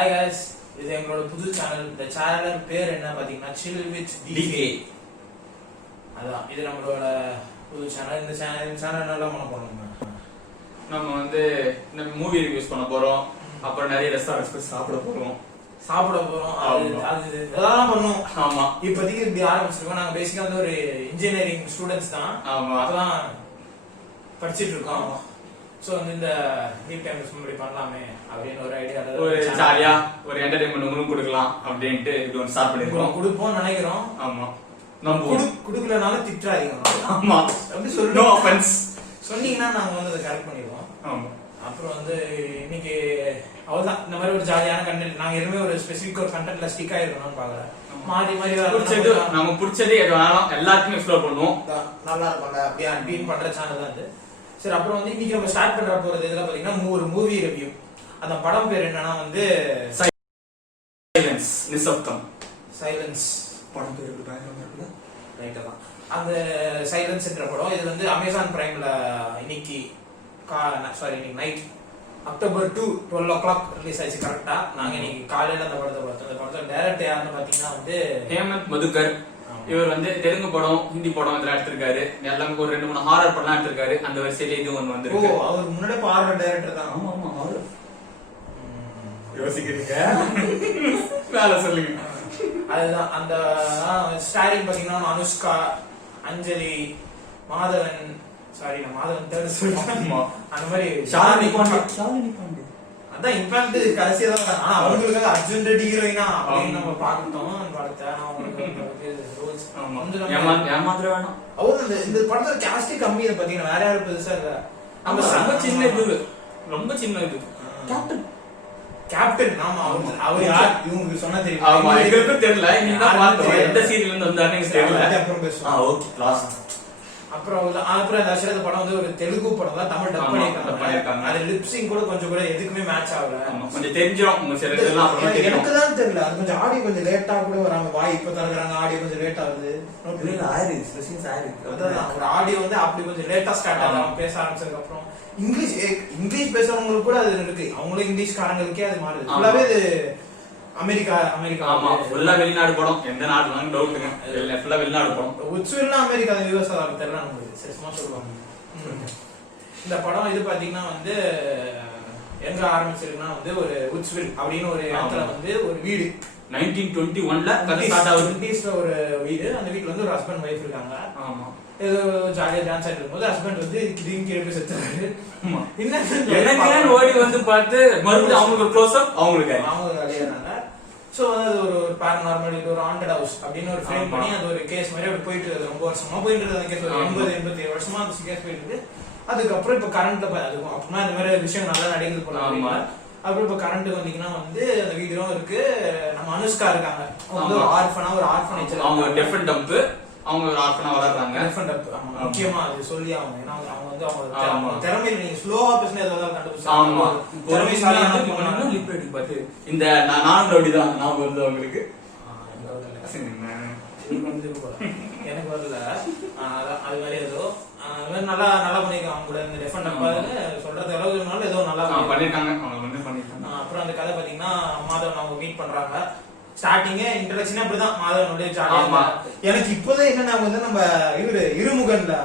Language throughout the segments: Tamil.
ஹாய் गाइस, இது எங்களோட புது சேனல். இந்த சேனல் பேர் என்ன பாத்தீங்கன்னா chill with DK. அதான் இது நம்மளோட புது சேனல். இந்த சேனல் நல்லா பண்ண நம்ம வந்து இந்த மூவி ரிவ்யூஸ் பண்ண போறோம். அப்புறம் நிறைய ரெஸ்டாரண்ட்ஸ் போய் சாப்பிட போறோம். அதெல்லாம் பண்ணுவோம். ஆமா, இப்போதைக்கு இப்படி ஆரம்பிச்சிருக்கோம். நாங்க பேசிக்கா வந்து ஒரு இன்ஜினியரிங் ஸ்டூடெண்ட்ஸ் தான். ஆமா, அதெல்லாம் படிச்சிட்டு இருக்கோம். சோ இந்த லீவ் டைம் இப்படி பண்ணலாமே அப்படின்னு ஒரு ஐடியா, ஒரு ஜாலியா ஒரு என்டர்டைன்மெண்ட் உங்களுக்கு கொடுக்கலாம் அப்படின்ட்டு இது ஒரு ஸ்டார்ட் பண்ணிருக்கோம். கொடுப்போம்னு நினைக்கிறோம். ஆமா, நம்ம குடுக்கலனாலும் திட்டுறாதீங்க. ஆமா, அப்படி சொல்லி நோ ஆஃபென்ஸ் சொன்னீங்கன்னா நாங்க வந்து அதை கரெக்ட் பண்ணிடுவோம். ஆமா, அப்புறம் வந்து இன்னைக்கு அவ்வளவுதான். இந்த மாதிரி ஒரு ஜாலியான கண்டென்ட். நாங்க எதுவுமே ஒரு ஸ்பெசிபிக் ஒரு கண்டென்ட்ல ஸ்டிக் ஆயிருக்கணும்னு பாக்குறேன். மாறி மாறி பிடிச்சது நம்ம பிடிச்சது எது வேணாலும் எல்லாத்தையும் எக்ஸ்ப்ளோர் பண்ணுவோம். நல்லா இருக்கும்ல அப்படியே அட்வீன் பண்ற சேனல் தான் இது. சரி, அப்புறம் வந்து இன்னைக்கு நம்ம ஸ்டார்ட் பண்ற போறது இதுல பாத்தீங்கன்னா ஒரு மூவி ரிவ்யூ. அந்த படம் பேர் என்னன்னா வந்து சைலன்ஸ், நிசப்தம். சைலன்ஸ் படம் பேர் இருக்குல்ல, ரைட்டா தான். அந்த சைலன்ஸ் என்ற படம் இது வந்து அமேசான் பிரைம்ல இன்னைக்கு இன்னைக்கு நைட் அக்டோபர் 2 12 o'clock ரிலீஸ் ஆயிடுச்சு கரெக்டா. நாங்க இன்னைக்கு காலையில அந்த படத்தை பார்த்தோம். அந்த படத்தோட டைரக்டர் யாருன்னு பாத்தீங்கன்னா வந்து ஹேமந்த் மதுகர். இவர் வந்து தெலுங்கு படம், ஹிந்தி படம் இதெல்லாம் எடுத்திருக்காரு. எல்லாமே ஒரு 2-3 ஹாரர் படம் எடுத்திருக்காரு. அந்த வரிசையில இது ஒன்று வந்திருக்கு. அவர் முன்னாடி ஹாரர் டைரக்டர் தான். ஆமா ஆமா, ஹாரர் யோசிக்கிறீங்க. வேலை சொல்லுங்க. அதுதான் அந்த ஸ்டாரிங் பாத்தீங்கன்னா அனுஷ்கா, அஞ்சலி, மாதவன். சாரி, நான் மாதவன் தேர்ட் சொல்றேன். அந்த மாதிரி ஷாலினி பாண்டே. அதான் இம்பாக்ட் கடைசியா தான். ஆனா அவங்களுக்கு அர்ஜுன் ரெட்டி ஹீரோயினா அப்படின்னு நம்ம பார்த்துட்டோம் அந்த படத்தை. ஏமாத்திர வேணாம். அவரு இந்த படத்தோட கேஸ்டே கம்மி. இதை பாத்தீங்கன்னா வேற யாரும் பெருசா இல்ல. நம்ம ரொம்ப சின்ன இது, ரொம்ப சின்ன இது. கேப்டன். ஆமா, அவர் யார் இவங்களுக்கு சொன்னா தெரியும். ஆமா, எங்களுக்கும் தெரியல. நீங்க தான் பார்த்தோம் எந்த சீரியல்ல இருந்து வந்தாருன்னு தெரியல. அப்புறம் பேசுவோம். Okay, class. அப்புறம் அந்த அசரத் படம் வந்து ஒரு தெலுங்கு படம் தான். தமிழ் டப் பண்ணிருக்காங்க. அது லிப்சிங் கூட கொஞ்சம் கூட எதுக்குமே மேட்ச் ஆகல. கொஞ்சம் தெரிஞ்சிரும் உங்க சில இதெல்லாம். அப்புறம் எனக்கு தான் தெரியல. அது கொஞ்சம் ஆடியோ கொஞ்சம் லேட்டா கூட வராங்க. வாய் இப்ப தரக்குறாங்க, ஆடியோ கொஞ்சம் லேட் ஆகுது. ஒரு ஆடியோ வந்து அப்படி கொஞ்சம் லேட்டா ஸ்டார்ட் ஆகும். பேச ஆரம்பிச்சதுக்கு அப்புறம் இங்கிலீஷ் பேசுறவங்களுக்கு கூட அது இருக்கு. அவங்களும் இங்கிலீஷ்காரங்களுக்கே அது மாறுது. ஃபுல்லாவே இது அமெரிக்கா. ஆமா, ஃபுல்லா வெளிநாடு படம். எந்த நாட்டுலாம் டவுட்டுங்க, ஃபுல்லா வெளிநாடு படம். உச்சுவெல்லாம் அமெரிக்கா, யூஎஸ் தெரியல நமக்கு. சும்மா சொல்லுவாங்க. இந்த படம் இது பாத்தீங்கன்னா வந்து எங்க ஆரம்பிச்சிருக்குன்னா வந்து ஒரு உச்சுவில் அப்படின்னு ஒரு இடத்துல வந்து ஒரு வீடு 1921ல கதை ஸ்டார்ட் ஆகுது. 20sல ஒரு வீடு. அந்த வீட்டுல வந்து ஒரு ஹஸ்பண்ட் ஒய்ஃப் இருக்காங்க. ஆமா, ஏதோ ஜாலியா டான்ஸ் ஆடிட்டு இருக்கும்போது ஹஸ்பண்ட் வந்து கீழே போய் செத்துறாரு. என்ன ஓடி வந்து பார்த்து மறுபடியும் அவங்களுக்கு க்ளோஸ் அப், அவங்க அழியறாங்க. சோ அது ஒரு பாரநார்மல், இது ஒரு ஹாண்டட் ஹவுஸ் அப்படின்னு ஒரு ஃப்ரேம் பண்ணி அது ஒரு கேஸ் மாதிரி அப்படி போயிட்டு இருக்கு. ரொம்ப வருஷமா போயிட்டு இருக்கு அந்த கேஸ். ஒரு 80-87 வருஷமா அந்த கேஸ் போயிட்டு இருக்கு. அதுக்கப்புறம் இப்ப கரண்ட்ல அதுக்கும் அப்படின்னா இந்த மாதிரி விஷயம் நல்லா நடக்குது போல. அப்புறம் இப்ப கரண்ட் வந்தீங்கன்னா வந்து அந்த வீடும் இருக்கு. நம்ம அனுஷ்கா இருக்காங்க. அவங்க ஒரு ஆர்ஃபனேஜ். அவங்க டிஃபரண்ட் டம்ப். அவங்க ஒரு ஆர்ஃபனா வளர்றாங்க. Different dump. முக்கியமா அது சொல்லி அவங்க ஏன்னா அவங்க வந்து அவங்க திறமையில நீங்க ஸ்லோவா பேசினா ஏதாவது கண்டுபிடிச்சு. ஆமா, திறமைசாலியான பொண்ணு லிப் ரெடி பார்த்து இந்த நான் ரவுடி தான் நான் வந்து அவங்களுக்கு எனக்கு வரல. அது மாதிரி ஏதோ நல்லா பண்ணிருக்காங்க. அவங்க கூட இந்த டிஃபரண்ட் டம்ப் சொல்றது அளவுக்கு ஏதோ நல்லா பண்ணிருக்காங்க. அப்புறம் அந்த கதை பாத்தீங்கன்னா மாதவன் அவங்க மீட் பண்றாங்க. ஸ்டார்டிங்கே இன்ட்ரோடக்ஷனே அப்படிதான். மாதவனுடைய ஜாலியா. எனக்கு இப்போதான் என்ன வந்து நம்ம இருமுகன்ல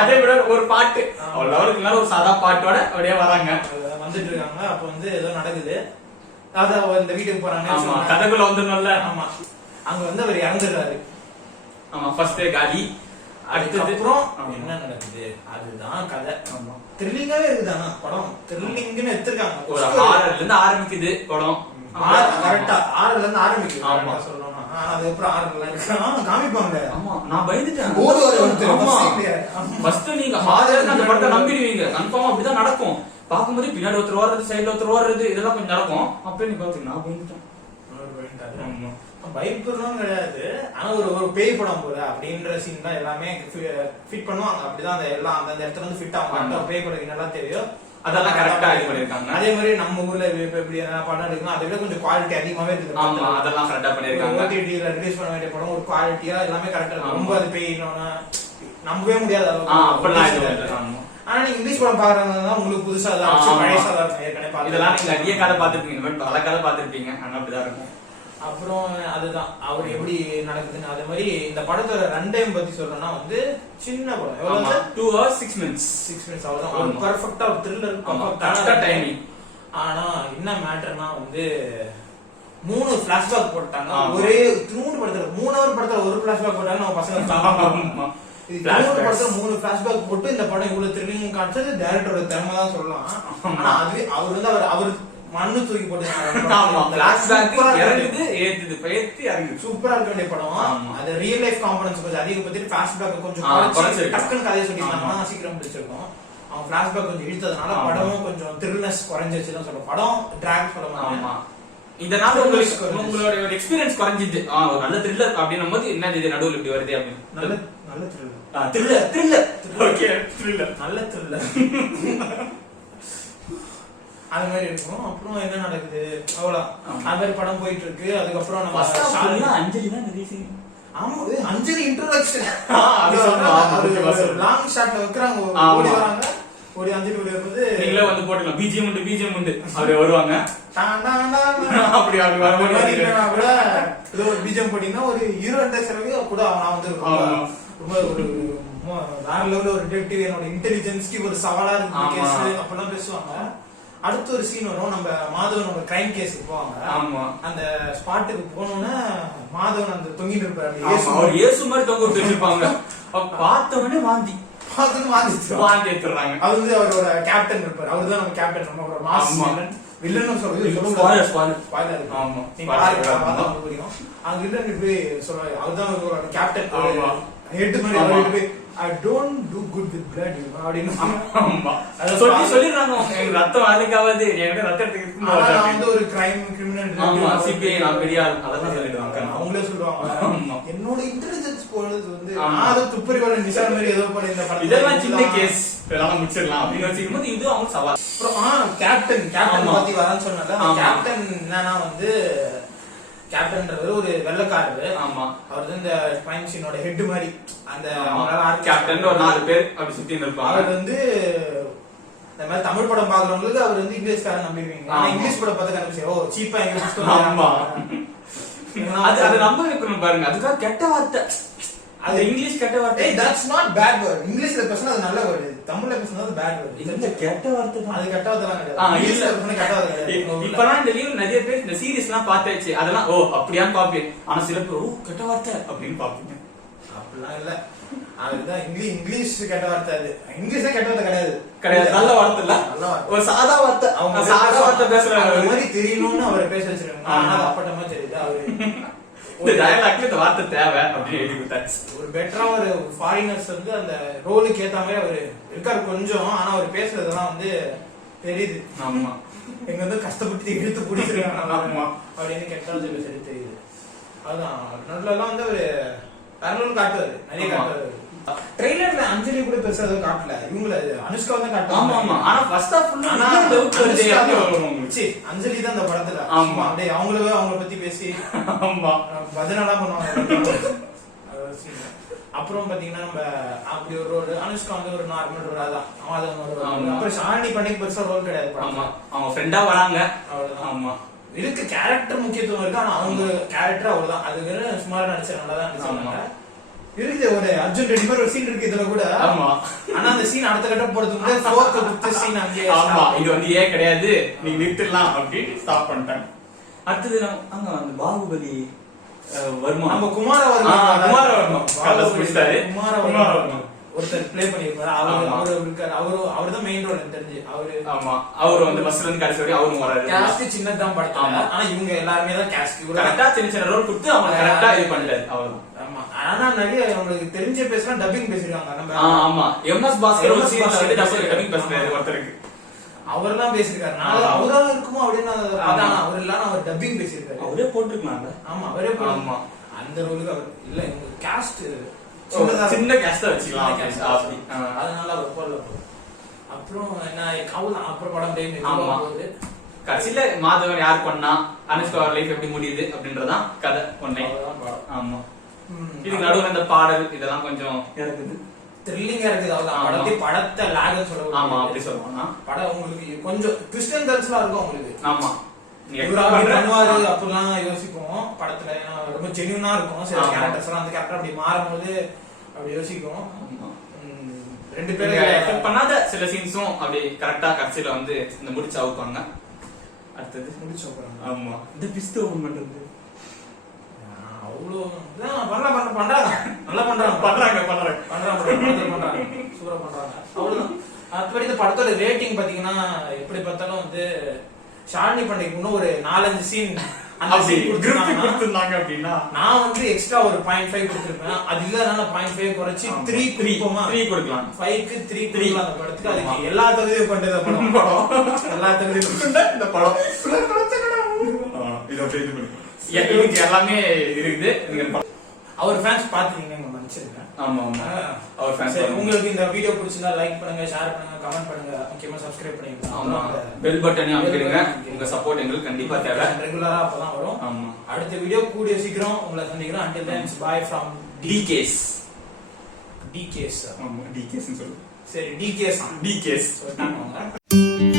அதே விட ஒரு பாட்டு ஒரு சாதா பாட்டோட அப்படியே வராங்க, வந்துட்டு இருக்காங்க. அப்ப வந்து ஏதோ நடக்குது. அதான் இந்த வீட்டுக்கு போறாங்க. கதைக்குள்ள வந்து நல்ல. ஆமா, அங்க வந்து அவர் இறந்துடுறாரு. ஆமா, ஃபர்ஸ்ட் டே காலி. அதுக்கப்புறம் என்ன நடக்குது அதுதான் கதை. த்ரில்லிங்காவே இருக்குதானா படம். த்ரில்லிங்னு எடுத்திருக்காங்க. ஒரு ஹாரர்ல இருந்து ஆரம்பிக்குது படம். கரெக்டா ஹாரர்ல இருந்து ஆரம்பிக்குது. ஆமா சொல்லணும். ஆனா அதுக்கப்புறம் ஹாரர்ல இருக்காங்க காமிப்பாங்க. ஆமா, நான் பயந்துட்டேன். ஃபர்ஸ்ட் நீங்க ஹாரர் அந்த படத்தை நம்பிடுவீங்க. கன்ஃபார்மா அப்படிதான் நடக்கும். பாக்கும்போது பின்னாடி ஒருத்தர் ஓடுறது, சைடுல ஒருத்தர் ஓடுறது, இதெல்லாம் கொஞ்சம் நடக்கும். அப்ப நீ பாத்தீங்க நான் பயந்துட்டேன். பயப்படணும் கிடையாது. ஆனா ஒரு பேய் படம் போல அப்படின்ற சீன் தான் எல்லாமே ஃபிட் பண்ணுவாங்க. அப்படிதான் அந்த எல்லாம் அந்த இடத்துல இருந்து ஃபிட் ஆகும். பேய் படம் நல்லா தெரியும். அதெல்லாம் கரெக்டா இது பண்ணிருக்காங்க. அதே மாதிரி நம்ம ஊர்ல எப்படி படம் எடுக்கணும் அதை விட கொஞ்சம் குவாலிட்டி அதிகமாவே இருக்கு. ஆமா, அதெல்லாம் கரெக்டா பண்ணிருக்காங்க. ஓடிடில ரிலீஸ் பண்ண வேண்டிய படம் ஒரு குவாலிட்டியா எல்லாமே கரெக்டா இருக்கு. ரொம்ப அது பேய் நம்பவே முடியாது. அப்படிலாம் இது. ஆனா ஆனா நீங்க இங்கிலீஷ் படம் பாக்குறதுதான் உங்களுக்கு புதுசா தான் பழையசா தான் இருக்கும். ஏற்கனவே இதெல்லாம் நீங்க நிறைய கதை பாத்துருப்பீங்க, இந்த மாதிரி பல கதை பாத்துருப்பீங்க. ஆனா அப்படிதான் இருக்கும். அப்புறம் அதுதான் அவர் எப்படி நடக்குதுன்னு. அதே மாதிரி இந்த படத்தோட ரன் டைம் பத்தி சொல்லணும்னா வந்து சின்ன படம், எவ்வளவு 2 hours 6 minutes. அவ்வளவுதான். ஒரு பெர்ஃபெக்ட்டா ஒரு த்ரில்லர் கரெக்ட்டா டைமிங். ஆனா என்ன மேட்டர்னா வந்து 3 பிளாஷ்பேக் போட்டாங்க. ஒரே 3 படத்துல 3 ஹவர் படத்துல ஒரு பிளாஷ்பேக் போட்டாங்க. நம்ம பசங்க படத்துல 3 பிளாஷ்பேக் போட்டு இந்த படம் இவ்வளவு த்ரில்லிங் காமிச்சது டைரக்டரோட திறமை தான் சொல்லலாம். ஆனா அது அவர் வந்து அவர் மண்ணு தூக்கி போட்டு சூப்பரா இருக்க வேண்டிய படம். அது ரியல் லைஃப் காம்பனன்ஸ் கொஞ்சம் அதிகப்படுத்தி பிளாஷ்பேக் கொஞ்சம் டக்குன்னு கதையை சொல்லியிருந்தாங்கன்னா சீக்கிரம் பிடிச்சிருக்கும். அவன் பிளாஷ்பேக் கொஞ்சம் இழுத்ததுனால படமும் கொஞ்சம் த்ரில்னஸ் குறைஞ்சிருச்சு தான் சொல்லுவோம். படம் டிராக் சொல்ல மாட்டேன். இதனால உங்களோட ஒரு எக்ஸ்பீரியன்ஸ் குறைஞ்சிது. ஒரு நல்ல த்ரில்லர் அப்படின்னும் போது என்ன இது நடுவுல இப்படி வருது அப்படின்னு. நல்ல த்ரில்லர் ஓகே த்ரில்லர் நல்ல த்ரில்லர் அது மாதிரி இருக்கும். அப்புறம் என்ன நடக்குது அவ்வளவுதான். அது மாதிரி படம் போயிட்டு இருக்கு. அதுக்கப்புறம் நம்ம அஞ்சலி தான் நிறைய சீன். ஆமா அஞ்சலி இன்ட்ரோடக்ஷன் லாங் ஷாட்ல வைக்கிறாங்க. ஓடி வராங்க, ஓடி அஞ்சலி ஓடி வரும்போது நீங்களே வந்து போட்டுக்கலாம். பிஜிஎம் உண்டு அப்படியே வருவாங்க. அப்படி அப்படி வரும்போது கூட ஏதோ ஒரு பிஜிஎம் போட்டீங்கன்னா ஒரு ஹீரோ செலவு கூட நான் வந்து ரொம்ப ஒரு வேற லெவல்ல ஒரு டிடெக்டிவ் என்னோட இன்டெலிஜென்ஸ்க்கு ஒரு சவாலா இருக்கு கேஸ் அப்பெல்லாம் பேசுவாங்க. அடுத்த ஒரு சீன் வரும். நம்ம மாதவனோட கிரைம் கேஸுக்கு போவாங்க. அந்த ஸ்பாட்டுக்கு போனோம்னா மாதவன் அந்த தொங்கிட்டு இருப்பாரு. அவர் இயேசு மாதிரி தொங்க வச்சிருப்பாங்க. பார்த்த உடனே வாந்தி எடுத்துறாங்க. அது வந்து அவரோட கேப்டன் இருப்பாரு. அவர் தான் நம்ம கேப்டன். நம்மளோட மாஸ் வில்லன் சொல்றது அங்க வில்லன் போய் சொல்றாரு. அவர்தான் அவரோட கேப்டன் ஹெட் மாதிரி. அவர் போய் I don't do good with blood அப்படின்னு சொல்லிடுறாங்க. எனக்கு ரத்தம் அதுக்காவது எனக்கு ரத்தம் எடுத்துக்கிட்டு வந்து ஒரு கிரைம் கிரிமினல் சிபிஐ நான் பெரிய ஆள் அதெல்லாம் சொல்லிடுவாங்க. அவங்களே சொல்லுவாங்க என்னோட இன்டெலிஜென்ஸ் போறது வந்து அது துப்பறிவாள நிஷான் மாதிரி ஏதோ பண்ண இந்த படம் இதெல்லாம் சின்ன கேஸ் இதெல்லாம் முடிச்சிடலாம் அப்படின்னு வச்சுக்கும்போது இது அவங்க சவால். அப்புறம் கேப்டன் பத்தி வரான்னு சொன்னால கேப்டன் என்னன்னா வந்து கேப்டன்ன்றது ஒரு வெள்ளக்காரரு. அவர் இந்த கிரைம் சீனோட ஹெட் மாதிரி. அந்த கேப்டன் ஒரு 4 பேர் அப்படி சுத்தி இருப்பாங்க. அவர் வந்து இந்த மாதிரி தமிழ் படம் பாக்குறவங்களுக்கு அவர் வந்து இங்கிலீஷ்காரன் நம்பிடுவீங்க. ஆனா இங்கிலீஷ் படம் பார்த்து கண்டுபிடிச்சு ஓ சீப்பா இங்கிலீஷ் அது நம்ப வைக்கணும் பாருங்க. அதுக்காக கெட்ட வார்த்தை, அது இங்கிலீஷ் கெட்ட வார்த்தை. That's not bad word. இங்கிலீஷ்ல பேசினா அது நல்ல வேர்ட், தமிழ்ல பேசினா அது பேட் வேர்ட். இந்த கெட்ட வார்த்தை தான். அது கெட்ட வார்த்தை கிடையாது. இங்கிலீஷ்ல பேசினா கெட்ட வார்த்தை கிடையாது. இப்பலாம் இந்த லீவ் நிறைய பேர் இந்த சீரிஸ்லாம் பார்த்தாச்சு. அதெல்லாம் ஓ அப்படியான்னு பாப்பீங்க. ஆனா சில பேர் ஓ கெட்ட வார்த்தை அப்படின்னு பாப்பீங்க. அப்படிலாம் இல்ல. அதுதான் இங்கிலீஷ் கெட்ட வார்த்தை. அது இங்கிலீஷ்ல கெட்ட வார்த்தை கிடையாது. நல்ல வார்த்தை இல்ல, ஒரு சாதா வார்த்தை. அவங்க சாதா வார்த்தை பேசுறாங்க மாதிரி தெரியணும்னு அவரை பேச வச்சிருக்காங்க. ஆனா அது அப்பட்டமா தெரியுது. அவரு இந்த டயலாக்ல இந்த வார்த்தை தேவை அப்படின்னு எழுதி கொடுத்தாச்சு. ஒரு பெட்டரா ஒரு ஃபாரினர்ஸ் வந்து அந்த ரோலுக்கு ஏத்த மாதிரி அவரு இருக்காரு கொஞ்சம். ஆனா அவர் பேசுறதெல்லாம் வந்து தெரியுது. ஆமா எங்க வந்து கஷ்டப்பட்டு இழுத்து பிடிச்சிருக்காங்க அப்படின்னு கெட்டாலும் பேசுறது தெரியுது. அதுதான் நடுலாம் வந்து அவரு பரலூர் காட்டுவாரு, நிறைய காட்டுவாரு. ட்ரெய்லர்ல அஞ்சலி கூட பெருசா எதுவும் காட்டல. இவங்கள அனுஷ்கா தான் காட்டுவாங்க. ஆமா ஆமா. ஆனா ஃபர்ஸ்ட் ஆஃப் ஃபுல்லா அஞ்சலி தான் அந்த படத்துல. ஆமா அப்படியே அவங்கள பத்தி பேசி ஆமா பஜனலாம் பண்ணுவாங்க. அப்புறம் பாத்தீங்கன்னா நம்ம அப்படி ஒரு ரோல். அனுஷ்கா வந்து ஒரு நார்மல் ரோல் தான். அப்புறம் ஷாலினி பண்ணிக்கு பெருசா ரோல் கிடையாது. ஆமா அவங்க ஃப்ரெண்டா வராங்க அவ்வளவுதான். ஆமா இதுக்கு கேரக்டர் முக்கியத்துவம் இருக்கு. ஆனா அவங்க கேரக்டர் அவ்வளவுதான். அது சுமாரா நடிச்ச நல்லா தான் நடிச்சாங்க. இருக்குது ஒரு அர்ஜுன் ரெடி மாதிரி ஒரு சீன் இருக்கு இதுல கூட. ஆமா ஆனா அந்த சீன் அடுத்த கட்ட போறதுக்கு முன்னாடி ஃபோர்த் ஃபிஃப்த் சீன் அங்கேயே. ஆமா இது வந்து ஏன் கிடையாது, நீங்க நிறுத்தலாம் அப்படின்னு ஸ்டாப் பண்ணிட்டாங்க. அடுத்தது அங்க அந்த பாகுபலி வர்மா, நம்ம குமாரவர்மா ஒருத்தர் ப்ளே பண்ணிருப்பாரு. அவரு இருக்காரு. அவரு தான் மெயின் ரோல் எனக்கு தெரிஞ்சு. ஆமா அவரு வந்து பஸ்ல இருந்து கடைசி வரையும் அவரும் வராரு. கேஸ்ட் சின்னதான் படத்துல. ஆனா இவங்க எல்லாருமே தான் கேஸ்ட். கரெக்டா சின்ன சின்ன ரோல் கொடுத்து அவங்க கரெக்டா இது பண்ணல அவ்வளவுதான். ஆமா ஆனா நிறைய உங்களுக்கு தெரிஞ்ச பேசலாம் டப்பிங் பேசிருக்காங்க. நம்ம ஆமா எம்எஸ் பாஸ்கர் ஒரு சீன்ல வந்து டப்பிங் பேசுறாரு ஒருத்தருக்கு. அவர்லாம் பேசிருக்காரு. நான் அவரா இருக்குமோ அப்படின்னு அதான் அவர் இல்ல, அவர் டப்பிங் பேசிருக்காரு. அவரே போட்டுருக்காங்க. ஆமா அவரே போட்டுருமா. அந்த ரோலுக்கு அவர் இல்ல. இவங்க கேஸ்ட் சின்ன கேஸ்ட் வச்சுக்கலாம் அப்படி. அதனால அவர் போடல. அப்புறம் என்ன கவுல அப்புறம் படம் போகுது. கடைசியில மாதவன் யார் பண்ணா, அனுஷ்கா லைஃப் எப்படி முடியுது அப்படின்றதான் கதை ஒன்னே. ஆமா இதுக்கு நடுவுல இந்த பாடல் இதெல்லாம் கொஞ்சம் இருக்குது. த்ரில்லிங்கா இருக்குது அவ்வளவு. ஆமா. படத்தை லாக்னு சொல்ல ஆமா அப்படி சொல்லுவாங்க. படம் உங்களுக்கு கொஞ்சம் ட்விஸ்ட் அண்ட் டர்ன்ஸ்லாம் இருக்கும் உங்களுக்கு. ஆமா இவரா அப்படி பண்ணுவாரு அப்படிலாம் யோசிப்போம் படத்துல. ஏன்னா ரொம்ப ஜென்யூனா இருக்கும் சில கேரக்டர்ஸ். அந்த கேரக்டர் அப்படி மாறும்போது அப்படி யோசிக்கும். ரெண்டு பேரும் எக்ஸ்பெக்ட் பண்ணாத சில சீன்ஸும் அப்படி கரெக்டா கடைசியில வந்து இந்த முடிச்சு அவுப்பாங்க. அடுத்தது முடிச்சு வைப்பாங்க. ஆமா இந்த பிஸ்து ஓபன் பண்றது அவ்வளோ பண்றாங்க நல்லா பண்றாங்க சூப்பரா பண்றாங்க. அவ்வளவுதான். மற்றபடி இந்த படத்தோட ரேட்டிங் பாத்தீங்கன்னா எப்படி பார்த்தாலும் வந்து ஷாலினி பண்டிகைக்கு இன்னும் ஒரு 4-5 சீன் கொடுத்திருந்தாங்க அப்படின்னா நான் வந்து எக்ஸ்ட்ரா ஒரு 0.5 கொடுத்திருப்பேன். அது இல்லனால 0.5 குறைச்சி 3 கொடுப்போமா? 3 கொடுக்கலாம். 5க்கு 3 கொடுக்கலாம். அந்த படத்துக்கு அதுக்கு எல்லா தகுதியும் கொண்டது படம். எல்லா தகுதியும் கொண்ட இந்த படம். இது அப்படியே இது பண்ணி இதுக்கு எல்லாமே இருக்குது. நீங்க அவர் ஃபேன்ஸ் பாத்தீங்கன்னா மன்னிச்சிருங்க. ஆமா ஆமா அவர் ஃபேன்ஸ். உங்களுக்கு இந்த வீடியோ பிடிச்சிருந்தா லைக் பண்ணுங்க, ஷேர் பண்ணுங்க, கமெண்ட் பண்ணுங்க, முக்கியமா சப்ஸ்கிரைப் பண்ணிடுங்க. ஆமா பெல் பட்டனையும் அமுக்கிடுங்க. உங்க சப்போர்ட் எங்களுக்கு கண்டிப்பா தேவை. ரெகுலரா அப்பதான் வரும். ஆமா அடுத்த வீடியோ கூடிய சீக்கிரம் உங்களை சந்திக்கிறோம். until then bye from DKs. DKs. ஆமா DKs னு சொல்லு. சரி DKs. DKs சொல்லிட்டாங்க.